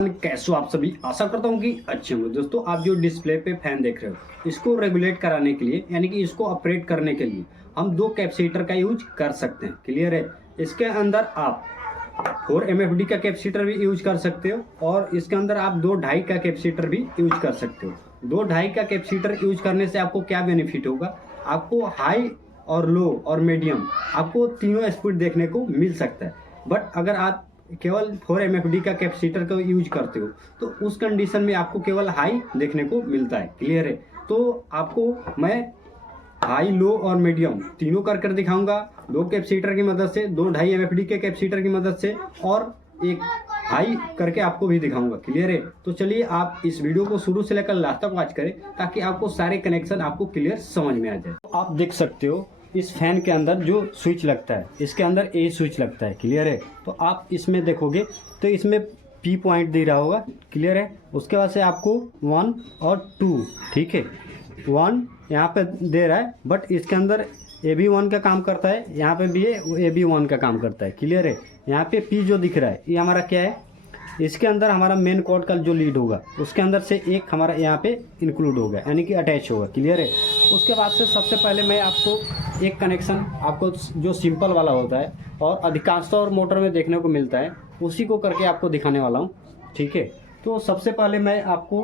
कैसे हो आप सभी। आशा करता हूँ कि अच्छे होंगे। दोस्तों, आप जो डिस्प्ले पे फैन देख रहे हो, इसको रेगुलेट कराने के लिए यानी कि इसको ऑपरेट करने के लिए हम दो कैपेसिटर का यूज कर सकते हैं। क्लियर है। इसके अंदर आप 4 MFD का कैपेसिटर भी यूज कर सकते हो और इसके अंदर आप 2.5 का कैपेसिटर भी यूज कर सकते हो। 2.5 का कैपेसिटर यूज करने से आपको क्या बेनिफिट होगा, आपको हाई और लो और मीडियम आपको तीनों स्पीड देखने को मिल सकता है। बट अगर आप केवल 4 MFD का कैपेसिटर का यूज करते हो तो उस कंडीशन में आपको केवल हाई देखने को मिलता है। क्लियर है। तो आपको मैं हाई, लो और मीडियम तीनों कर दिखाऊंगा, दो कैपेसिटर की मदद से, 2.5 MFD के कैपेसिटर की मदद से, और एक हाई करके आपको भी दिखाऊंगा। क्लियर है। तो चलिए आप इस वीडियो को शुरू से लेकर लास्ट तक वॉच करें ताकि आपको सारे कनेक्शन आपको क्लियर समझ में आ जाए। तो आप देख सकते हो इस फैन के अंदर जो स्विच लगता है, इसके अंदर ए स्विच लगता है। क्लियर है। तो आप इसमें देखोगे तो इसमें P पॉइंट दे रहा होगा। क्लियर है। उसके बाद से आपको 1 और 2, ठीक है, 1 यहाँ पे दे रहा है, बट इसके अंदर AB1 का काम करता है, यहाँ पे भी है AB1 का काम करता है। क्लियर है। यहाँ पे P जो दिख रहा है ये हमारा क्या है, इसके अंदर हमारा मेन कॉर्ड का जो लीड होगा उसके अंदर से एक हमारा यहाँ पे इंक्लूड होगा यानी कि अटैच होगा। क्लियर है। उसके बाद से सबसे पहले मैं आपको एक कनेक्शन, आपको जो सिंपल वाला होता है और अधिकांशतः और मोटर में देखने को मिलता है, उसी को करके आपको दिखाने वाला हूँ। ठीक है। तो सबसे पहले मैं आपको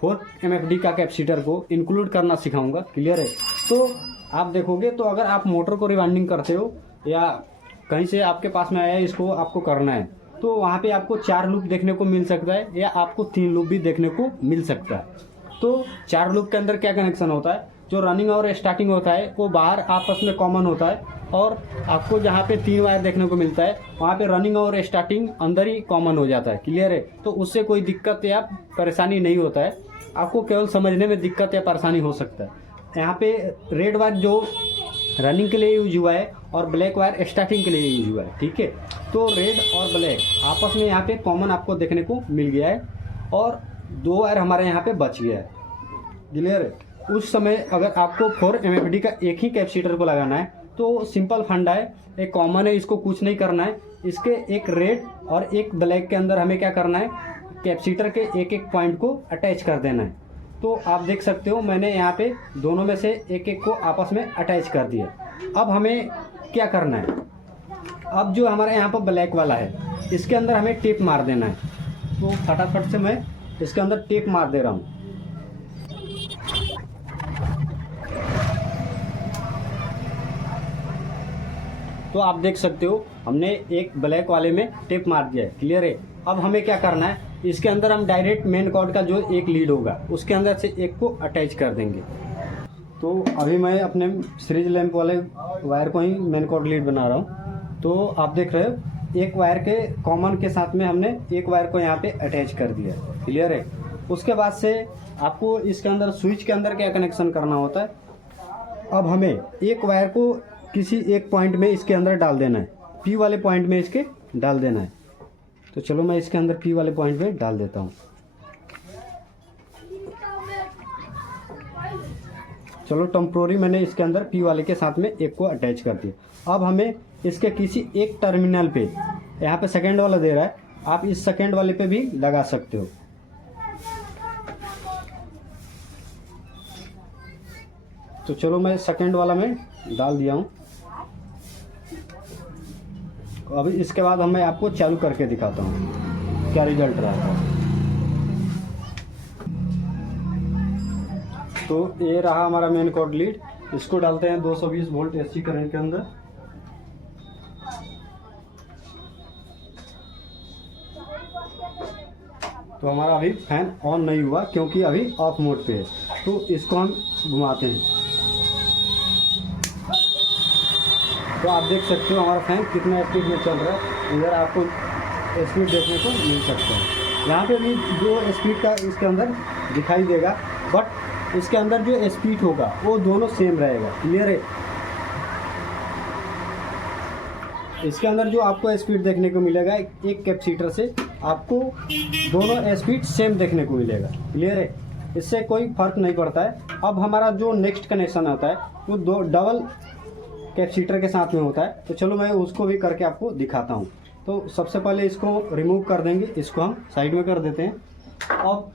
4 MFD का कैपेसिटर को इंक्लूड करना सिखाऊंगा। क्लियर है। तो आप देखोगे तो अगर आप मोटर को रिवाइंडिंग करते हो या कहीं से आपके पास में आया इसको आपको करना है तो वहाँ पे आपको 4 लूप देखने को मिल सकता है या आपको 3 लूप भी देखने को मिल सकता है। तो 4 लूप के अंदर क्या कनेक्शन होता है, जो रनिंग और स्टार्टिंग होता है वो बाहर आपस में कॉमन होता है, और आपको जहाँ पे 3 वायर देखने को मिलता है वहाँ पे रनिंग और स्टार्टिंग अंदर ही कॉमन हो जाता है। क्लियर है। तो उससे कोई दिक्कत या परेशानी नहीं होता है, आपको केवल समझने में दिक्कत या परेशानी हो सकता है। यहाँ पे रेड वायर जो रनिंग के लिए यूज हुआ है और ब्लैक वायर स्टार्टिंग के लिए यूज हुआ है। ठीक है। तो रेड और ब्लैक आपस में यहाँ पे कॉमन आपको देखने को मिल गया है और 2 वायर हमारे यहाँ पे बच गया है। क्लियर है। उस समय अगर आपको 4 MFD का एक ही कैपेसिटर को लगाना है तो सिंपल फंडा है, एक कॉमन है, इसको कुछ नहीं करना है। इसके एक रेड और एक ब्लैक के अंदर हमें क्या करना है, कैपेसिटर के एक एक पॉइंट को अटैच कर देना है। तो आप देख सकते हो मैंने यहाँ पे दोनों में से एक एक को आपस में अटैच कर दिया। अब हमें क्या करना है, अब जो हमारे यहाँ पर ब्लैक वाला है इसके अंदर हमें टेप मार देना है। तो फटाफट से मैं इसके अंदर टेप मार दे रहा हूँ। तो आप देख सकते हो हमने एक ब्लैक वाले में टेप मार दिया है। क्लियर है। अब हमें क्या करना है, इसके अंदर हम डायरेक्ट मेन कॉर्ड का जो एक लीड होगा उसके अंदर से एक को अटैच कर देंगे। तो अभी मैं अपने सीरीज लैंप वाले वायर को ही मेन कॉर्ड लीड बना रहा हूँ। तो आप देख रहे हो एक वायर के कॉमन के साथ में हमने एक वायर को यहाँ पे अटैच कर दिया। क्लियर है। उसके बाद से आपको इसके अंदर स्विच के अंदर क्या कनेक्शन करना होता है, अब हमें एक वायर को किसी एक पॉइंट में इसके अंदर डाल देना है, P वाले पॉइंट में इसके डाल देना है। तो चलो मैं इसके अंदर P वाले पॉइंट में डाल देता हूँ। चलो टेम्पोररी मैंने इसके अंदर P वाले के साथ में एक को अटैच कर दिया। अब हमें इसके किसी एक टर्मिनल पे, यहाँ पे सेकेंड वाला दे रहा है, आप इस सेकेंड वाले पे भी लगा सकते हो। तो चलो मैं सेकेंड वाला में डाल दिया हूँ। अभी इसके बाद मैं आपको चालू करके दिखाता हूँ क्या रिजल्ट रहा है। तो ये रहा हमारा मेन कॉर्ड लीड। इसको डालते हैं 220 वोल्ट AC करंट के अंदर। तो हमारा अभी फैन ऑन नहीं हुआ क्योंकि अभी ऑफ मोड पे है। तो इसको हम घुमाते हैं तो आप देख सकते हो हमारा फैन कितना स्पीड में चल रहा है। इधर आपको स्पीड देखने को मिल सकता है। यहाँ पे भी जो स्पीड का इसके अंदर दिखाई देगा, बट इसके अंदर जो स्पीड होगा वो दोनों सेम रहेगा। क्लियर है। इसके अंदर जो आपको स्पीड देखने को मिलेगा एक कैपेसिटर से आपको दोनों स्पीड सेम देखने को मिलेगा। क्लियर है। इससे कोई फर्क नहीं पड़ता है। अब हमारा जो नेक्स्ट कनेक्शन आता है वो 2 डबल कैपेसिटर के साथ में होता है। तो चलो मैं उसको भी करके आपको दिखाता हूँ। तो सबसे पहले इसको रिमूव कर देंगे, इसको हम साइड में कर देते हैं। अब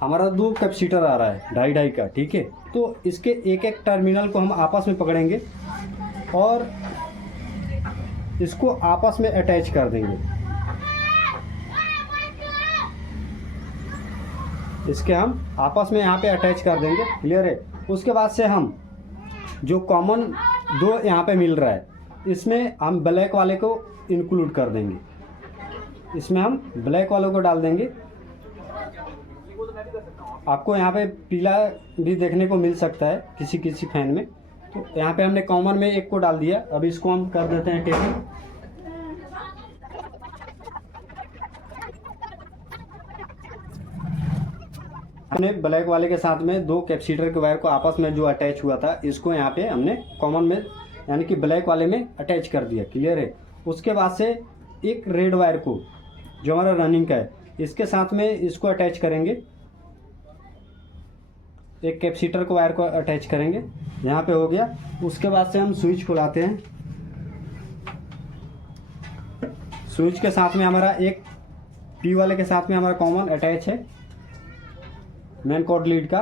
हमारा 2 कैपेसिटर आ रहा है 2.5 का, ठीक है। तो इसके एक एक टर्मिनल को हम आपस में पकड़ेंगे और इसको आपस में अटैच कर देंगे। इसके हम आपस में यहाँ पे अटैच कर देंगे, क्लियर है। उसके बाद से हम जो कॉमन 2 यहाँ पे मिल रहा है, इसमें हम ब्लैक वाले को इंक्लूड कर देंगे। इसमें हम ब्लैक वालों को डाल देंगे। आपको यहाँ पे पीला भी देखने को मिल सकता है किसी किसी फैन में। तो यहाँ पे हमने कॉमन में एक को डाल दिया। अब इसको हम कर देते हैं टेपिंग। हमने ब्लैक वाले के साथ में 2 कैपेसिटर के वायर को आपस में जो अटैच हुआ था, इसको यहाँ पे हमने कॉमन में यानी कि ब्लैक वाले में अटैच कर दिया, क्लियर है। उसके बाद से एक रेड वायर को जो हमारा रनिंग का है, इसके साथ में इसको अटैच करेंगे। एक कैपेसिटर को वायर को अटैच करेंगे, यहाँ पे हो गया। उसके बाद से हम स्विच खुलाते हैं। स्विच के साथ में हमारा एक पी वाले के साथ में हमारा कॉमन अटैच है मेन कॉर्ड लीड का।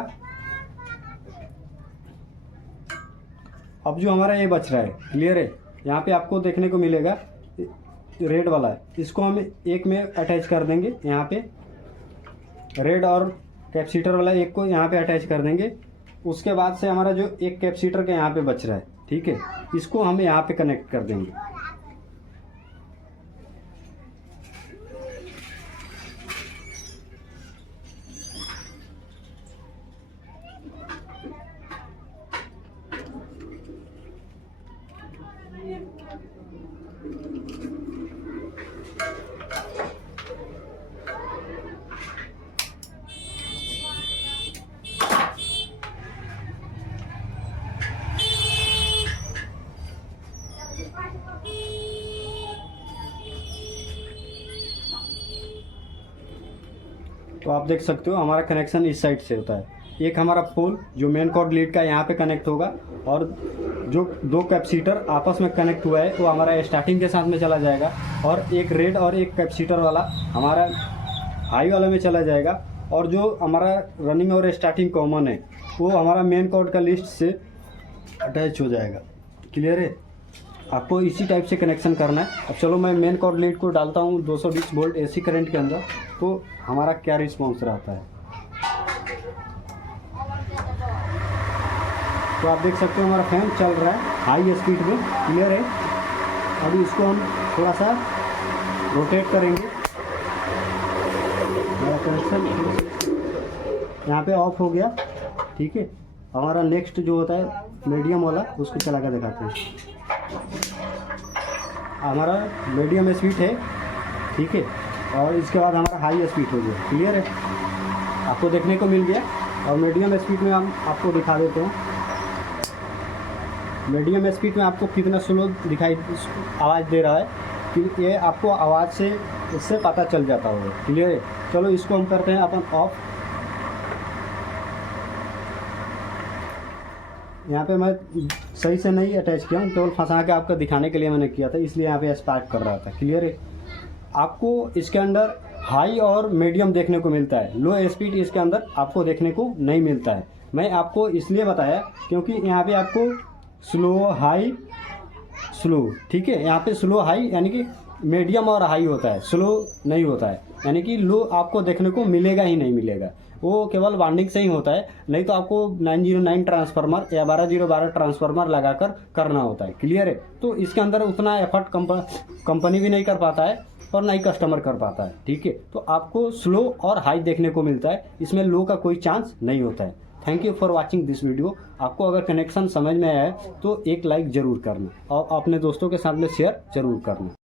अब जो हमारा ये बच रहा है, क्लियर है, यहाँ पे आपको देखने को मिलेगा रेड वाला है, इसको हम एक में अटैच कर देंगे। यहाँ पे रेड और कैपेसिटर वाला एक को यहाँ पे अटैच कर देंगे। उसके बाद से हमारा जो एक कैपेसिटर के यहाँ पे बच रहा है, ठीक है, इसको हम यहाँ पे कनेक्ट कर देंगे। तो आप देख सकते हो हमारा कनेक्शन इस साइड से होता है। एक हमारा पोल जो मेन कॉर्ड लीड का यहाँ पे कनेक्ट होगा, और जो 2 कैपेसिटर आपस में कनेक्ट हुआ है वो हमारा स्टार्टिंग के साथ में चला जाएगा, और एक रेड और एक कैपेसिटर वाला हमारा हाई वाले में चला जाएगा। और जो हमारा रनिंग और स्टार्टिंग कॉमन है वो हमारा मेन कॉर्ड का लिस्ट से अटैच हो जाएगा, क्लियर है। आपको इसी टाइप से कनेक्शन करना है। अब चलो मैं मेन कॉर्ड लीड को डालता हूँ 220 वोल्ट एसी करंट के अंदर, तो हमारा क्या रिस्पॉन्स रहता है। तो आप देख सकते हो हमारा फैन चल रहा है हाई स्पीड में, क्लियर है। अभी इसको हम थोड़ा सा रोटेट करेंगे। हमारा कनेक्शन यहाँ पे ऑफ हो गया, ठीक है। हमारा नेक्स्ट जो होता है मीडियम वाला, उसको चला कर दिखाते हैं। हमारा मीडियम स्पीड है, ठीक है, और इसके बाद हमारा हाई स्पीड हो गया, क्लियर है। आपको देखने को मिल गया। और मीडियम स्पीड में हम आपको दिखा देते हैं। मीडियम स्पीड में आपको कितना स्लो दिखाई आवाज़ दे रहा है, कि ये आपको आवाज़ से इससे पता चल जाता होगा, क्लियर है। चलो इसको हम करते हैं अपन ऑफ। यहाँ पे मैं सही से नहीं अटैच किया हूँ, केवल फंसा के आपको दिखाने के लिए मैंने किया था, इसलिए यहाँ पे स्पार्क कर रहा था, क्लियर है। आपको इसके अंदर हाई और मीडियम देखने को मिलता है, लो स्पीड इसके अंदर आपको देखने को नहीं मिलता है। मैं आपको इसलिए बताया क्योंकि यहाँ पे आपको स्लो हाई स्लो, ठीक है, यहाँ पे स्लो हाई यानी कि मीडियम और हाई होता है, स्लो नहीं होता है, यानी कि लो आपको देखने को मिलेगा ही नहीं मिलेगा, वो केवल वाइंडिंग से ही होता है। नहीं तो आपको 909 ट्रांसफार्मर या 12012 ट्रांसफार्मर लगाकर करना होता है, क्लियर है। तो इसके अंदर उतना एफर्ट कंपनी भी नहीं कर पाता है और ना ही कस्टमर कर पाता है, ठीक है। तो आपको स्लो और हाई देखने को मिलता है, इसमें लो का कोई चांस नहीं होता है। Thank you for watching this video. आपको अगर कनेक्शन समझ में आया है तो एक लाइक ज़रूर करना और अपने दोस्तों के साथ में शेयर ज़रूर करना।